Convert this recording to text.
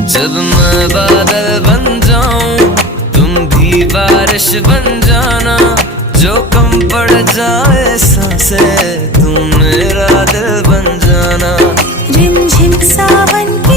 जब मैं बादल बन जाऊं तुम भी बारिश बन जाना, जो कम पड़ जाए सांसें तुम मेरा दिल बन जाना। रिमझिम सावन